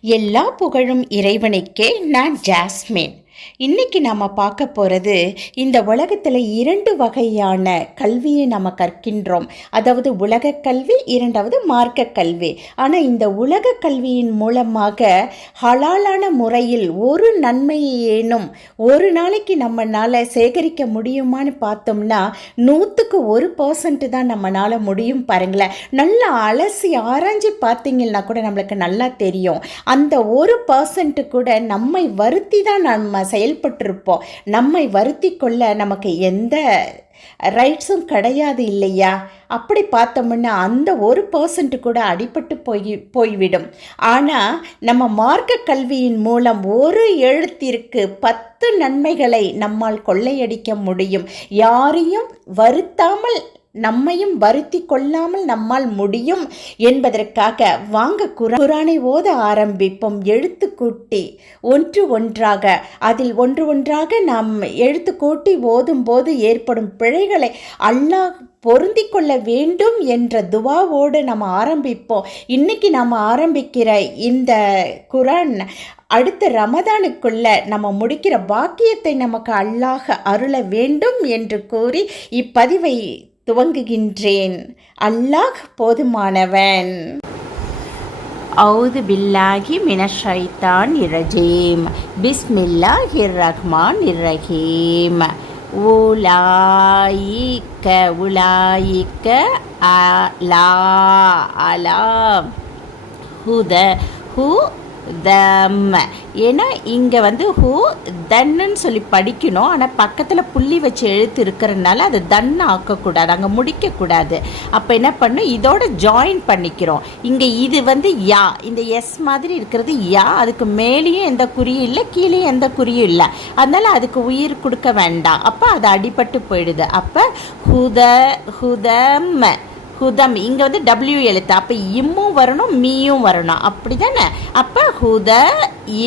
எல்லா புகழும் இறைவனுக்கே நான் ஜாஸ்மின். இன்னைக்கு நாம் பார்க்க போகிறது இந்த உலகத்தில் இரண்டு வகையான கல்வியை நம்ம கற்கின்றோம். அதாவது உலக கல்வி இரண்டாவது மார்க்க கல்வி. ஆனால் இந்த உலக கல்வியின் மூலமாக ஹலாலான முறையில் ஒரு நன்மையை ஏனும் ஒரு நாளைக்கு நம்மளால் சேகரிக்க முடியுமான்னு பார்த்தோம்னா நூற்றுக்கு ஒரு பர்சன்ட் தான் நம்மளால் முடியும் பாருங்களேன். நல்லா அலசி ஆராய்ஞ்சு பார்த்தீங்கன்னா கூட நம்மளுக்கு நல்லா தெரியும். அந்த ஒரு பர்சன்ட்டு கூட நம்மை வருத்தி தான் நம்ம செயல்பட்டிருப்போம். நம்மை வருத்தி கொள்ள நமக்கு எந்த ரைட்ஸும் கிடையாது இல்லையா? அப்படி பார்த்தோம்னா அந்த ஒரு பர்சன்ட் கூட அடிபட்டு போய் போய்விடும். ஆனால் நம்ம மார்க்க கல்வியின் மூலம் ஒரு எழுத்திற்கு பத்து நன்மைகளை நம்மால் கொள்ளையடிக்க முடியும். யாரையும் வருத்தாமல் நம்மையும் வருத்தி கொள்ளாமல் நம்மால் முடியும் என்பதற்காக வாங்க குரானை ஓத ஆரம்பிப்போம். எழுத்து கூட்டி ஒன்று ஒன்றாக அதில் ஒன்று ஒன்றாக நாம் எழுத்து கூட்டி ஓதும் போது ஏற்படும் பிழைகளை அல்லாஹ் பொருந்தி கொள்ள வேண்டும் என்ற துவாவோடு நம்ம ஆரம்பிப்போம். இன்னைக்கு நாம் ஆரம்பிக்கிற இந்த குரான் அடுத்த ரமதானுக்குள்ள நம்ம முடிக்கிற பாக்கியத்தை நமக்கு அல்லாஹ அருள வேண்டும் என்று கூறி இப்பதிவை துவங்குகின்றேன். அல்லாஹ் போதுமானவன். அவுது பில்லாகி மினஷைத்தான் இரஜீம் பிஸ்மில்லாஹிர் ரஹ்மான் இரஹீம் உலாயிக்க உலாயிக்க அலா அலா ஹுத ஹூ தம். ஏன்னா இங்கே வந்து ஹூ தன்னுன்னு சொல்லி படிக்கணும். ஆனால் பக்கத்தில் புள்ளி வச்சு எழுத்து இருக்கிறதுனால அதை தன்னு ஆக்கக்கூடாது. அங்கே முடிக்கக்கூடாது. அப்போ என்ன பண்ணும்? இதோட ஜாயின் பண்ணிக்கிறோம். இங்கே இது வந்து யா. இந்த எஸ் மாதிரி இருக்கிறது யா. அதுக்கு மேலேயும் எந்த குறியும் இல்லை கீழேயும் எந்த குறியும் இல்லை. அதனால் அதுக்கு உயிர் கொடுக்க வேண்டாம். அப்போ அது அடிபட்டு போயிடுது. அப்போ ஹுத ஹுதம். ஹுதம் இங்கே வந்து டபிள்யூ எழுத்து. அப்போ இம்மும் வரணும் மீயும் வரணும். அப்படி தானே அப்போ ஹுத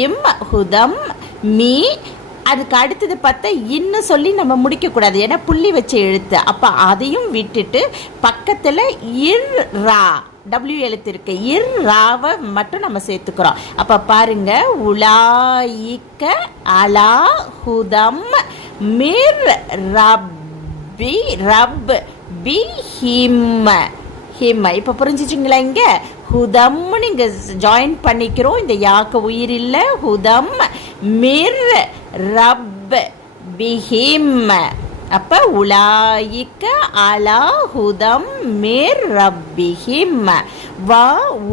இம் ஹுதம் மீ அதுக்கு அடுத்தது பார்த்தா இன்னும் சொல்லி நம்ம முடிக்கக்கூடாது. ஏன்னா புள்ளி வச்ச எழுத்து. அப்போ அதையும் விட்டுட்டு பக்கத்தில் இர் ரா டபிள்யூ எழுத்து இருக்கு. இர் ராவை மட்டும் நம்ம சேர்த்துக்கிறோம். அப்போ பாருங்க உலாயிக்க அலா ஹுதம் மிர் ரப்பி ரப். பி ஹிம்ம ஹிம்ம இப்போ புரிஞ்சிச்சிங்களா இங்கே? ஹுதம்னு இங்கே ஜாயின் பண்ணிக்கிறோம். இந்த யாக்க உயிர் இல்லை. ஹுதம் மிர் ரப் பிஹிம். அப்போ உலாயிக்க அலா ஹுதம் மிர் ரப்பிஹிம் வ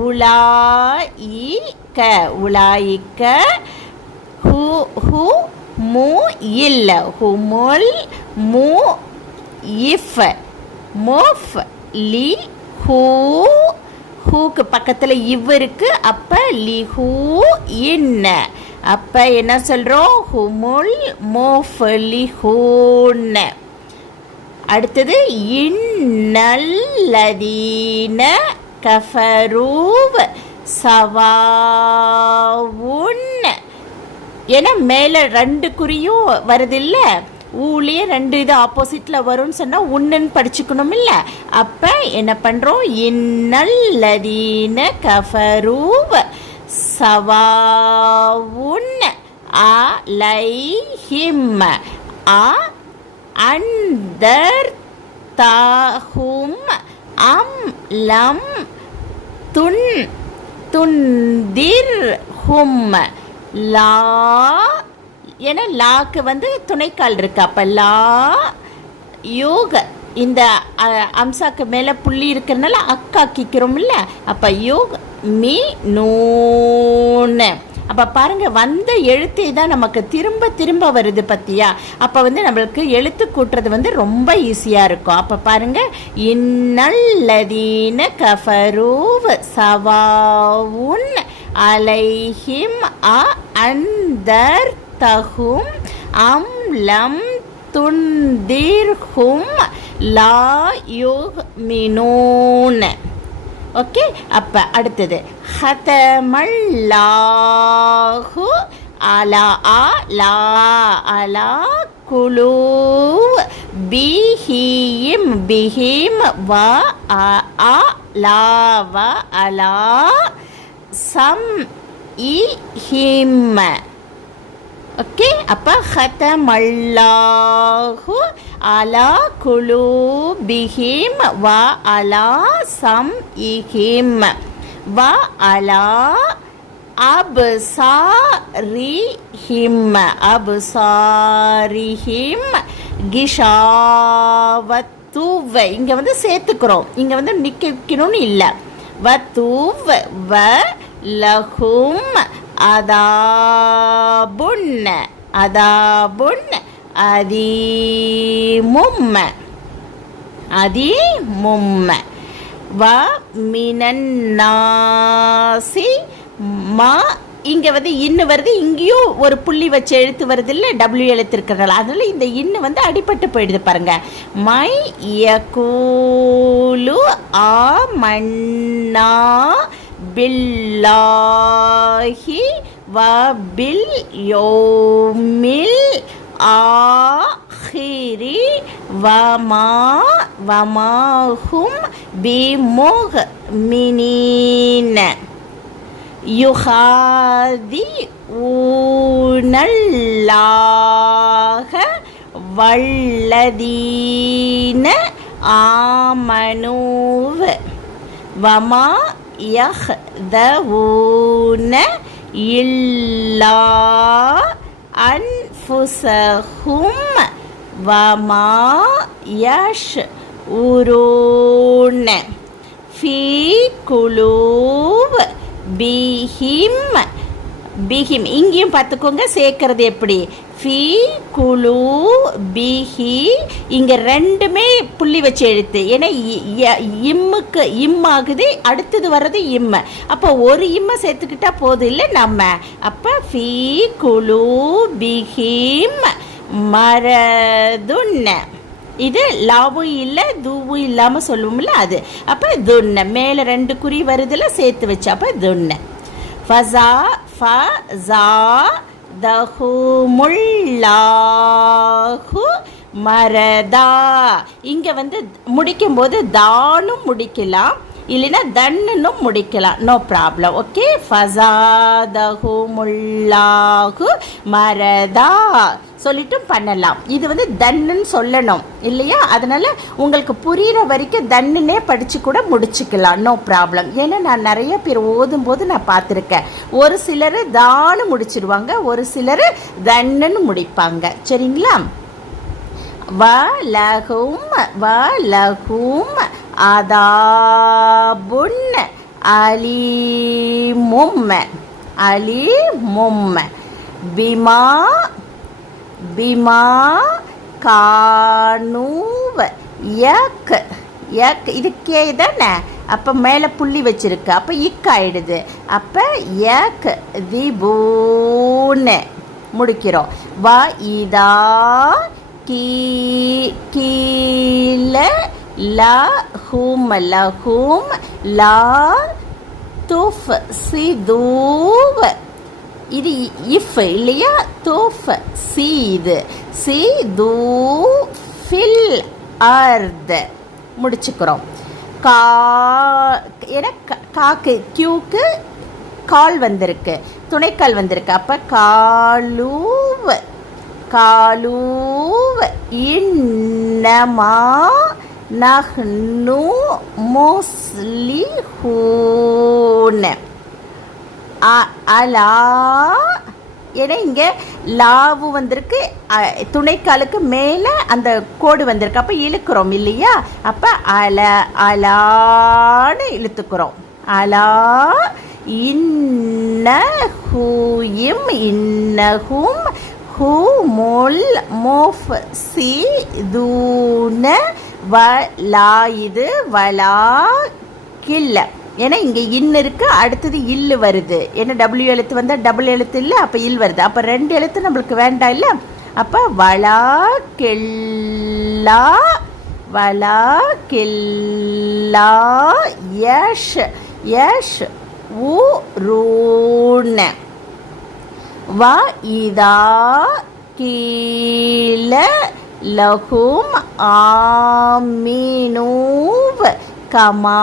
உலாயிக்க. உலாயிக்க ஹு ஹு மு இல்ல. ஹுமுல் மு இஃப். மோஃப் லி ஹூ ஹூக்கு பக்கத்தில் இவ் இருக்கு அப்போ லி ஹூ இன்ன அப்போ என்ன சொல்கிறோம் ஹுமுல் மோஃப் லி ஹூன்ன அடுத்தது இன்னல்லதீன கஃபரூவ் சவாவுன். ஏன்னா மேலே ரெண்டு குறியும் வருதில்ல. ஊலே ரெண்டு இது ஆப்போசிட்டில் வரும்னு சொன்னால் உன்னுன்னு படிச்சுக்கணும் இல்லை அப்போ என்ன பண்ணுறோம் இன்னல்லதீன கஃபரூவ் சவாவுன் அலைஹிம் அ அந்தர் தாஹும் அம் லம் துன் துந்திர் ஹும் லா ஏன்னா லாக்கு வந்து துணைக்கால் இருக்கு. அப்போ லா யோக இந்த அம்சாக்கு மேலே புள்ளி இருக்கிறதுனால அக்காக்கிக்கிறோம்ல அப்போ யோக் மீ நூன்னு அப்போ பாருங்க வந்த எழுத்தே தான் நமக்கு திரும்ப திரும்ப வருது பற்றியா அப்போ வந்து நம்மளுக்கு எழுத்து கூட்டுறது வந்து ரொம்ப ஈஸியாக இருக்கும். அப்போ பாருங்க இன்னல்லதீன கஃபரூவ் சவாவுன் அலைஹிம் அ அந்தர் தகும் அம் லம் துன்திர்ஹும் லா யுமினூன் ஓகே? அப்போ அடுத்தது. ஹதமல்லாஹு அலா ஆ லா அலா குலு பிஹீம் பிஹீம் வ அ அ லா வ அலா சம் இ ஹிம் ஓகே அப்போ மல்லாஹு அலா குலூபிஹிம் வ அலா சம் இஹிம் வ அலா அப்சாரிஹிம் அப்சாரிஹிம் கிஷாவத்துவ இங்கே வந்து சேர்த்துக்கிறோம் இங்கே வந்து நிற்க வைக்கணும்னு இல்லை வத்துவ் வ லஹும் அதாபுன் அதாபுன் அதீமும் அதீமும் வ மினன்னாசி மா இங்கே வந்து இன்னு வருது. இங்கேயும் ஒரு புள்ளி வச்சு எழுத்து வருது இல்லை டபிள்யூ எழுத்து இருக்கிறனால இந்த இன்னு வந்து அடிபட்டு போயிடுது பாருங்க. மை யகூலு ஆ மன்னா பில்லாஹி வ பில் யோமில் ஆஹிரி வமா வமாஹும் பிமுக மினீன யுகாதி ஊனல்லாக வல்லதீன ஆமனூவ். வமா யஹ்தவூன இல்லா அன்ஃபுசஹும் வமா யஷ் உரூன ஃபீ குலூவ் பிஹிம் பிஹிம். இங்கேயும் பார்த்துக்கோங்க சேர்க்கறது எப்படி? ஃபி குலு பிஹி. இங்கே ரெண்டுமே புள்ளி வச்சு எழுத்து. ஏன்னா இ- இம்முக்கு இம் ஆகுது அடுத்தது வர்றது இம்ம. அப்போ ஒரு இம்மை சேர்த்துக்கிட்டா போதும் இல்லை நம்ம? அப்போ ஃபி குலு பிஹிம் மரதுன்ன இது லாவும் இல்லை தூவும் இல்லாமல் சொல்லுவோம்ல அது. அப்போ துன்ன. மேலே ரெண்டு குறி வருதுல சேர்த்து வச்சு அப்போ துன்ன. ஃபசா ஃபசா தஹுமுல்லாஹு மரதா. இங்கே வந்து முடிக்கும்போது தானும் முடிக்கலாம் இல்லைன்னா தன்னும் முடிக்கலாம். நோ ப்ராப்ளம் ஓகே ஃபசாதஹுமுல்லாஹு மரதா. சொல்லிட்டும் பண்ணலாம். இது வந்து தன்னுன்னு சொல்லணும் இல்லையா? அதனால் உங்களுக்கு புரிகிற வரைக்கும் தன்னுனே படித்து கூட முடிச்சுக்கலாம். நோ ப்ராப்ளம் ஏன்னா நான் நிறைய பேர் ஓதும்போது நான் பார்த்துருக்கேன். ஒரு சிலர் தானு முடிச்சிருவாங்க ஒரு சிலர் தன்னுன்னு முடிப்பாங்க. சரிங்களா? வ லகும் வ லகும் அதாபுன் அலிமும் அலிமும் பிமா பிமா காணூவ. யக். யக். இது கே தானே? அப்போ மேலே புள்ளி வச்சிருக்கு. அப்போ இக் ஆயிடுது. அப்போ யக். திபூன்னு முடிக்கிறோம். வ இதா கீ கீல லஹும் ஹூம் லா துஃப் சிதூவ. இது இஃப் இல்லையா? தோஃப். சி இது சி தூ ஃபில் அர்த். முடிச்சுக்கிறோம். கா ஏன்னா காக்கு கியூக்கு கால் வந்திருக்கு. துணைக்கால் வந்திருக்கு. அப்போ காலூவ். காலூவ். இன்னமா நஹ்னு முஸ்லிஹூன். அலா ஏன்னா இங்கே லாவு வந்திருக்கு. அ, துணைக்காலுக்கு மேலே அந்த கோடு வந்திருக்கு. அப்போ இழுக்கிறோம் இல்லையா? அப்போ அல அலான்னு இழுத்துக்கிறோம். அலா இன்னஹூயும் இன்னஹும் ஹூமுல் மோஃப் சி தூன லா இது வலா கில்லை. ஏன்னா இங்கே இன் இருக்கு அடுத்தது இல்லு வருது. ஏன்னா டபுள்யூ எழுத்து வந்தால் டபுள் எழுத்து இல்லை அப்போ இல் வருது. அப்போ ரெண்டு எழுத்து நம்மளுக்கு வேண்டாம் இல்லை? அப்போ வலா கெல்லா வலா கெல்லா யஷ் யஷ் உ ரூன வ இதா கீழ லகும் கமா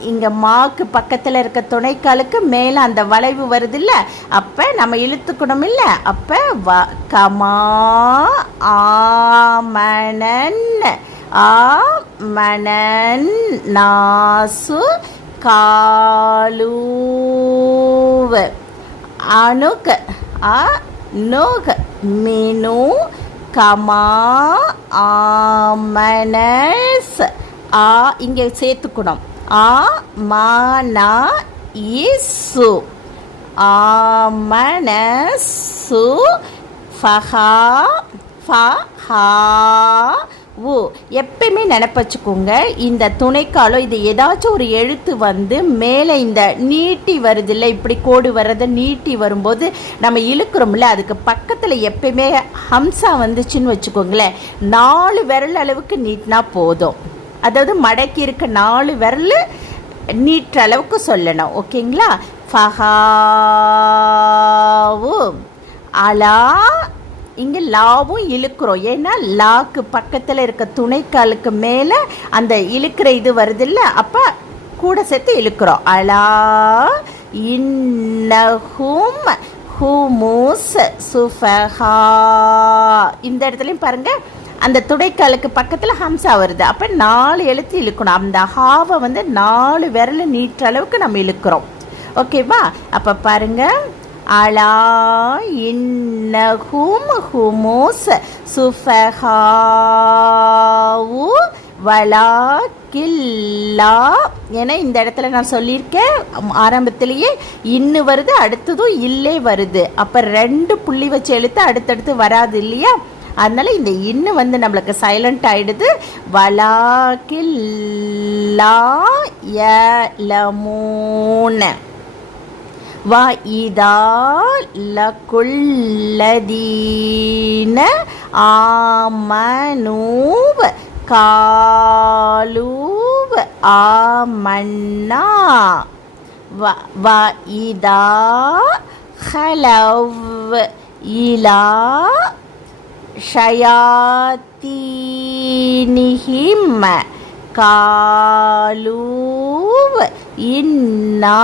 இங்கே மாக்கு பக்கத்தில் இருக்க துணைக்காலுக்கு மேலே அந்த வளைவு வருது இல்லை அப்போ நம்ம இழுத்துக்கணும் இல்லை? அப்போ வ கமா ஆமணன் ஆமணன் நாசு காலூவ அணுக அணுக மினு கமா ஆமனஸ் ஆ இங்கே சேர்த்துக்கணும். ஆ மானா இசு. ஆமனசு ஃபஹா ஃபஹா உ. எப்பயுமே நினப்பச்சுக்கோங்க இந்த துணைக்காலம் இது ஏதாச்சும் ஒரு எழுத்து வந்து மேலே இந்த நீட்டி வருது இல்லை இப்படி கோடு வர்றதை நீட்டி வரும்போது நம்ம இழுக்கிறோம்ல அதுக்கு பக்கத்தில் எப்பயுமே ஹம்சா வந்துச்சுன்னு வச்சுக்கோங்களேன் நாலு விரல் அளவுக்கு நீட்டினா போதும். அதாவது மடக்கி இருக்க நாலு விரல் நீட்டுற அளவுக்கு சொல்லணும் ஓகேங்களா? ஃபஹாவு அலா இங்கே லாவும் இழுக்கிறோம். ஏன்னா லாக்கு பக்கத்தில் இருக்க துணைக்காலுக்கு மேலே அந்த இழுக்கிற இது வருது இல்லை அப்போ கூட சேர்த்து இழுக்கிறோம். அலா இன்னஹும் ஹுமூஸ் சுஃபஹா. இந்த இடத்துலையும் பாருங்கள் அந்த துடைக்காலுக்கு பக்கத்தில் ஹம்சா வருது. அப்போ நாலு எழுத்து இழுக்கணும். அந்த ஹாவை வந்து நாலு விரல் நீட்டுற அளவுக்கு நம்ம இழுக்கிறோம். ஓகேவா அப்போ பாருங்கள் அலா இன்னஹும் ஹுமூஸ் சுஃபஹாவு வலா கில்லா என இந்த இடத்துல நான் சொல்லியிருக்கேன். ஆரம்பத்திலேயே இன்னு வருது அடுத்ததும் இல்லே வருது. அப்போ ரெண்டு புள்ளி வச்சு எழுத்து அடுத்தடுத்து வராது இல்லையா? அதனால் இந்த இன்னும் வந்து நம்மளுக்கு சைலண்ட் ஆகிடுது வலாக்கில்லா யலமூன. வா இதா லகுல்லதீன ஆமனூவ. காலூவ ஆமன்னா. வ இதா ஹலவ் இலா ஷயாத்தீனிஹிம் காலூவ் இன்னா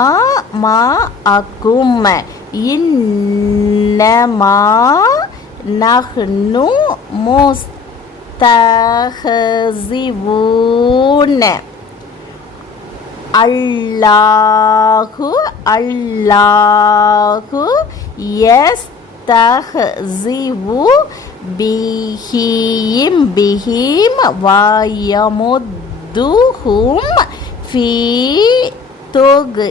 மா அக்கும் இன்னமா நஹ்னு முஸ்தஹசிவூன். அல்லாஹு அல்லாஹு எஸ்தஹசிவு பிஹிம் பிஹிம் வயமுத்துஹும் ஃபீ துக்யானிஹிம்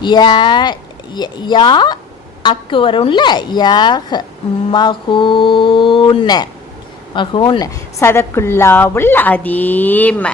யா யா அக்கு வரும்ல? யாக மகூன். மகூன். சதக்குல்லாவுல் அதீம்.